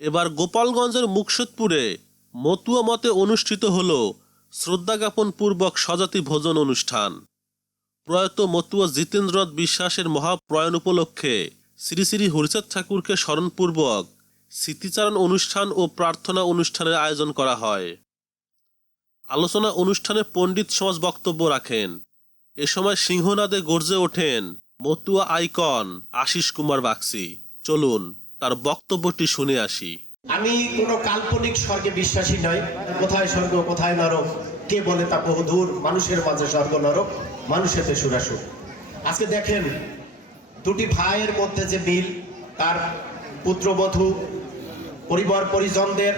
এবার গোপালগঞ্জের মুকসুদপুরে মতুয়া মতে অনুষ্ঠিত হল শ্রদ্ধা জ্ঞাপন পূর্বক স্বজাতি ভোজন অনুষ্ঠান। প্রয়াত মতুয়া জিতেন্দ্রনাথ বিশ্বাসের মহাপ্রয়াণ উপলক্ষে শ্রী শ্রী হরিচাঁদ ঠাকুরকে স্মরণপূর্বক স্মৃতিচারণ অনুষ্ঠান ও প্রার্থনা অনুষ্ঠানের আয়োজন করা হয়। আলোচনা অনুষ্ঠানে পণ্ডিত সমাজ বক্তব্য রাখেন। এ সময় সিংহনাদে গর্জে ওঠেন মতুয়া আইকন আশিস কুমার বাগসি চলুন তার বক্তব্যটি শুনে আসি। আমি কোনো কাল্পনিক স্বর্গে বিশ্বাসী নই। কোথায় স্বর্গ, কোথায় নরক? কে বলে তা বহুদূর মানুষের মাঝে স্বর্গ নরক, মানুষেতে সুরাসুর। আজকে দেখেন, দুটি ভাইয়ের মধ্যে যে মিল, তার পুত্রবধূ, পরিবার পরিজনদের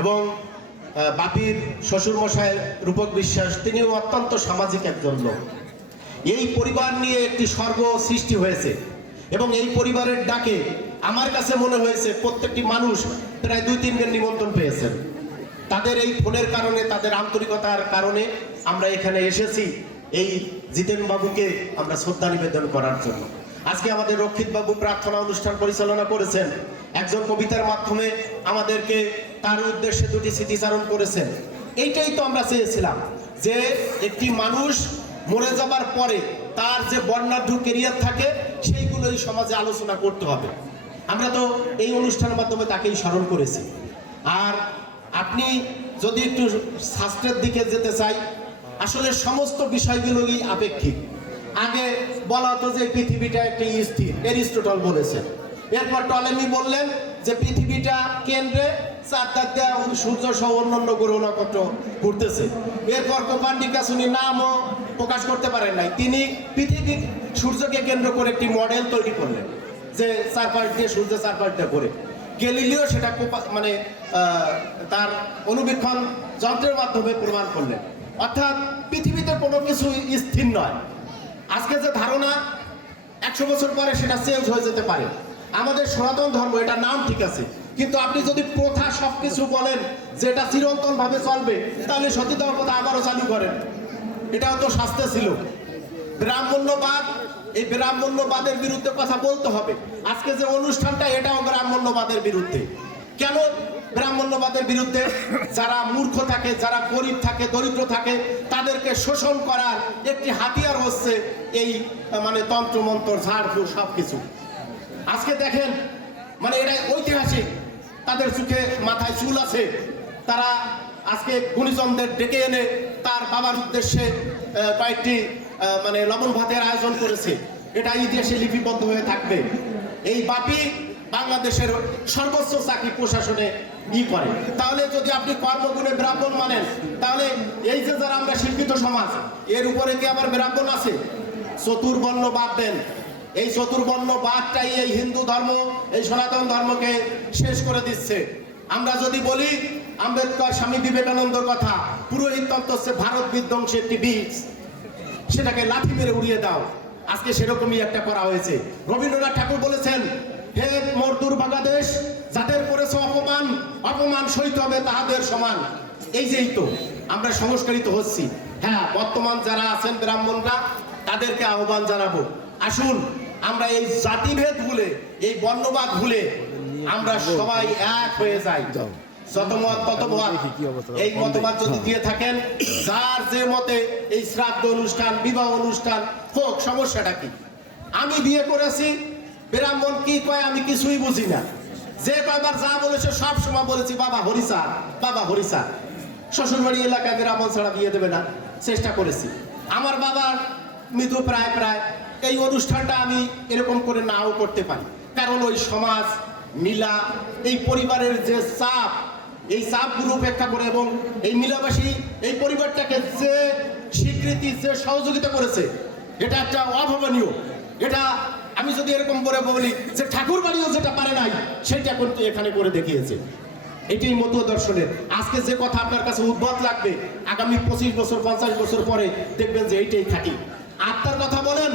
এবং বাপির শ্বশুরমশাই রূপক বিশ্বাস, তিনিও অত্যন্ত সামাজিক একজন লোক। এই পরিবার নিয়ে একটি স্বর্গ সৃষ্টি হয়েছে এবং এই পরিবারের ডাকে আমার কাছে মনে হয়েছে প্রত্যেকটি মানুষ প্রায় দুই তিনজন নিমন্ত্রণ পেয়েছেন। তাদের এই ফোনের কারণে, তাদের আন্তরিকতার কারণে আমরা এখানে এসেছি এই জিতেন বাবুকে আমরা শ্রদ্ধা নিবেদন করার জন্য। আজকে আমাদের রক্ষিত বাবু প্রার্থনা অনুষ্ঠান পরিচালনা করেছেন। একজন কবিতার মাধ্যমে আমাদেরকে তার উদ্দেশ্যে দুটি স্মৃতিচারণ করেছেন। এইটাই তো আমরা চেয়েছিলাম যে একটি মানুষ মরে যাবার পরে তার যে বর্ণাঢ্য কেরিয়ার থাকে, সেইগুলোই সমাজে আলোচনা করতে হবে। আমরা তো এই অনুষ্ঠানের মাধ্যমে তাকেই স্মরণ করেছি। আর আপনি যদি একটু শাস্ত্রের দিকে যেতে চাই, আসলে সমস্ত বিষয়গুলোই আপেক্ষিক। আগে বলা হতো যে পৃথিবীটা একটি স্থির, এরিস্টোটল বলেছেন এরপর টলেমি বললেন যে পৃথিবীটা কেন্দ্রে চার দাগ দেওয়া সূর্য সহ অন্যান্য গ্রহ নক্ষত্র ঘুরতেছে। এরপর কোপান্ডিকাস উনি নামও প্রকাশ করতে পারেন নাই। তিনি পৃথিবী সূর্যকে কেন্দ্র করে একটি মডেল তৈরি করলেন। যে চারপাশ দিয়ে সূর্য চারপাশ দিয়ে ঘুরে গেলিলিও সেটা মানে তার অনুবীক্ষণ যন্ত্রের মাধ্যমে প্রমাণ করলেন। অর্থাৎ পৃথিবীতে কোনো কিছু স্থির নয়। আজকে যে ধারণা, একশো বছর পরে সেটা চেঞ্জ হয়ে যেতে পারে। আমাদের সনাতন ধর্ম এটা নাম ঠিক আছে। কিন্তু আপনি যদি প্রথা সবকিছু বলেন যে এটা চিরন্তন ভাবে চলবে, তাহলে সতীদাহ কথা আবারও চালু করেন। এটাও তো শাস্তে ছিল। ব্রাহ্মণ্যবাদ এই ব্রাহ্মণ্যবাদের বিরুদ্ধে কথা বলতে হবে। আজকে যে অনুষ্ঠানটা, এটাও ব্রাহ্মণ্যবাদের বিরুদ্ধে। কেন ব্রাহ্মণ্যবাদের বিরুদ্ধে? যারা মূর্খ থাকে, যারা গরিব থাকে, দরিদ্র থাকে, তাদেরকে শোষণ করার একটি হাতিয়ার হচ্ছে এই মানে তন্ত্রমন্ত্র ঝাড়ফুঁড় সব কিছু আজকে দেখেন মানে এটা ঐতিহাসিক। তাদের চোখে, মাথায় চুল আছে। তারা আজকে গুণীজনদের ডেকে এনে তার বাবার উদ্দেশ্যে কয়েকটি মানে লবণ ভাতের আয়োজন করেছে। এটা ইতিহাসে লিপিবদ্ধ হয়ে থাকবে। এই বাপি বাংলাদেশের সর্বোচ্চ চাকরি প্রশাসনে ই করে। তাহলে যদি আপনি কর্মগুণে ব্রাহ্মণ মানেন, তাহলে এই যে যারা আমরা শিক্ষিত সমাজ, এর উপরে কি আবার ব্রাহ্মণ আছে? চতুর্বর্ণ বাদ দেন। এই চতুর্বর্ণ বাদটাই এই হিন্দু ধর্ম, এই সনাতন ধর্মকে শেষ করে দিচ্ছে। আমরা যদি বলি, আম্বেদকর স্বামী বিবেকানন্দর কথা, পুরোহিত তত্ত্ব হচ্ছে ভারত বিধ্বংসের একটি বীজ। সেটাকে লাঠি মেরে উড়িয়ে দাও। আজকে সেরকমই একটা করা হয়েছে। রবীন্দ্রনাথ ঠাকুর বলেছেন, হে মোর দুর্ভাগা দেশ যাদের করেছে অপমান অপমান সইতে হবে তাহাদের সমান। এই যেই তো, আমরা সংস্কারিত হচ্ছি। হ্যাঁ বর্তমান যারা আছেন ব্রাহ্মণরা, তাদেরকে আহ্বান জানাব। আসুন, আমরা এই জাতিভেদ ভুলে, এই বর্ণবাদ ভুলে আমরা সবাই এক হয়ে যাই। যত মত এই মতবাদ যদি দিয়ে থাকেন যার যে মতে এই শ্রাদ্ধ অনুষ্ঠান বিবাহ অনুষ্ঠান হোক সমস্যাটা কি? আমি বিয়ে করেছি ব্রাহ্মণ কি কয় আমি কিছুই বুঝি না। যে কয়বার যা বলেছে সব সময় বলেছি বাবা হরিসা বাবা হরিসা শ্বশুরবাড়ি এলাকায় ব্রাহ্মণ ছাড়া বিয়ে দেবে না চেষ্টা করেছি। আমার বাবার মৃত্যু প্রায় প্রায় এই অনুষ্ঠানটা আমি এরকম করে নাও করতে পারি। কারণ ওই সমাজ মিলা এই পরিবারের যে চাপ এই চাপগুলো উপেক্ষা করে এবং এই মিলাবাসী, এই পরিবারটাকে যে স্বীকৃতি, যে সহযোগিতা করেছে, এটা একটা অভাবনীয়। এটা আমি যদি এরকম করে বলি যে ঠাকুর বাড়িও যেটা পারে নাই, সেটা কিন্তু এখানে করে দেখিয়েছে। এটাই মতো দর্শনের। আজকে যে কথা আপনার কাছে উদ্ভট লাগবে, আগামী পঁচিশ বছর, পঞ্চাশ বছর পরে দেখবেন যে এইটাই থাকি আত্মার কথা বলেন,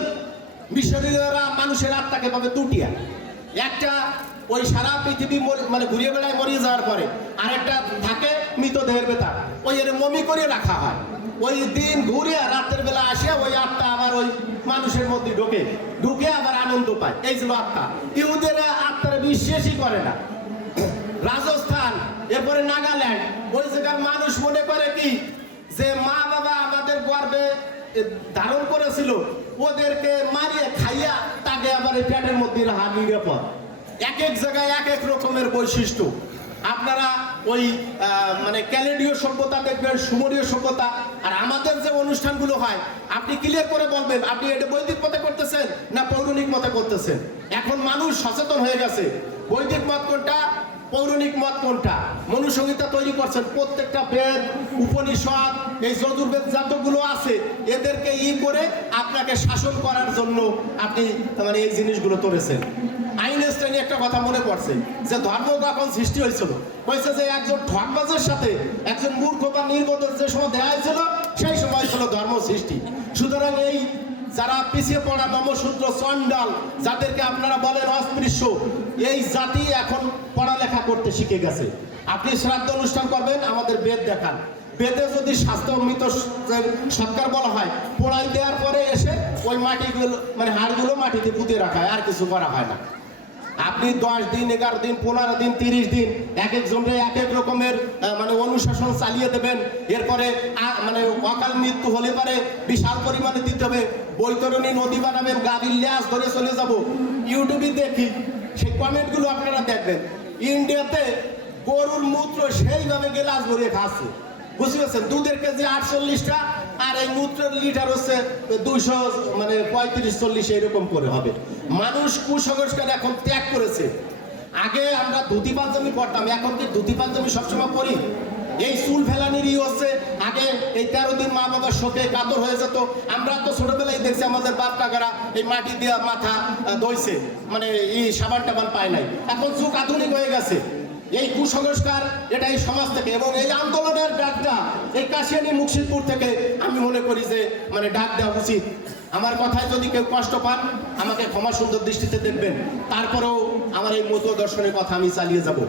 মিশরীয়রা মানুষের আত্মাকে পাবে তুটিয়া একটা ওই সারা পৃথিবী মানে ঘুরিয়ে বেড়ায় মরিয়ে যাওয়ার পরে আরেকটা থাকে মৃতদেহের বেতার ওই এর মমি করে রাখা হয়। ওই দিন ঘুরে রাতের বেলা আসে ওই আত্মা আবার ওই মানুষের মধ্যে ঢোকে। ঢুকে আবার আনন্দ পায়। এই ছিল আত্মা। ইহুদের আত্মারা বিশ্বাসই করে না। রাজস্থান, এরপরে নাগাল্যান্ড। ওই জায়গার মানুষ মনে করে কি? যে মা বাবা আমাদের গর্বে ধারণ করেছিল, ওদেরকে মারিয়ে খাইয়া তাকে আবার এই পেটের মধ্যে রাখা নিরাপদ। এক এক জায়গায় এক এক রকমের বৈশিষ্ট্য। আপনারা ওই মানে ক্যালেডীয় সভ্যতা দেখবেন সুমরীয় সভ্যতা। আর আমাদের যে অনুষ্ঠানগুলো হয়, আপনি ক্লিয়ার করে বলবেন, আপনি এটা বৈদিক মতে করতেছেন না পৌরাণিক মতে করতেছেন? এখন মানুষ সচেতন হয়ে গেছে। বৈদিক মত কোনটা? পৌরাণিক মত কোনটা? মনুসংহিতা তৈরি করছেন। প্রত্যেকটা বেদ, উপনিষদ, এই যজুর্বেদ যতগুলো আছে, এদেরকে ই করে আপনাকে শাসন করার জন্য আপনি মানে এই জিনিসগুলো করেছেন আইনস্টাইন একটা কথা মনে পড়ছে, যে ধর্ম কখন সৃষ্টি হয়েছিল। বলছে যে একজন ঠকবাজের সাথে একজন মূর্খ বা নির্বোধের যে সময় দেয়া হয়েছিল, সেই সময় ছিল ধর্ম সৃষ্টি। সুতরাং এই যারা পিছিয়ে পড়া নমসূত্র চন্ডাল যাদেরকে আপনারা বলেন অস্পৃশ্য, এই জাতি এখন পড়ালেখা করতে শিখে গেছে। আপনি শ্রাদ্ধ অনুষ্ঠান করবেন, আমাদের বেদ দেখান। বেদে যদি স্বাস্থ্য মৃত সৎকার বলা হয় পোড়াই দেওয়ার পরে এসে ওই মাটিগুলো মানে হাড়গুলো মাটিতে পুঁতে রাখা হয়, আর কিছু করা হয় না। আপনি দশ দিন, এগারো দিন, পনেরো দিন, তিরিশ দিন, এক এক জনরে এক এক রকমের মানে অনুশাসন চালিয়ে দেবেন। এরপরে মানে অকাল মৃত্যু হলে পারে বিশাল পরিমাণে দিতে হবে। বৈতরণী নদী বানাবেন গাড়ির ল্যাস ধরে চলে যাব। ইউটিউবে দেখি সেই কমেন্টগুলো আপনারা দেখবেন। ইন্ডিয়াতে গরুর মূত্র সেইভাবে গেলাস ভরে খাচ্ছে। বুঝতে পারছেন? দুধের কেজি আটচল্লিশটা, আর এই মূত্রের লিটার হচ্ছে দুইশো মানে পঁয়ত্রিশ, চল্লিশ এইরকম করে হবে। মানুষ কুসংস্কার এখন ত্যাগ করেছে। আগে আমরা ধুতি পাঞ্জাবি পড়তাম এখন কি ধুতি পাঞ্জাবি সবসময় পরি? এই চুল ফেলানিরই হচ্ছে, আগে এই তেরো দিন মা বাবার শোকে কাতর হয়ে যেত। আমরা তো ছোটবেলায় দেখছি আমাদের বাপ কাকারা এই মাটি দিয়ে মাথা ধইছে মানে এই সাবান টাবান পায় নাই। এখন যুগ আধুনিক হয়ে গেছে। এই কুসংস্কার এটা এই সমাজ থেকে এবং এই আন্দোলনের ডাকটা এই কাশিয়ানি মুর্শিদপুর থেকে আমি মনে করি যে মানে ডাক দেওয়া উচিত। আমার কথায় যদি কেউ কষ্ট পান, আমাকে ক্ষমা সুন্দর দৃষ্টিতে দেখবেন। তারপরেও আমার এই মতো দর্শনের কথা আমি চালিয়ে যাব।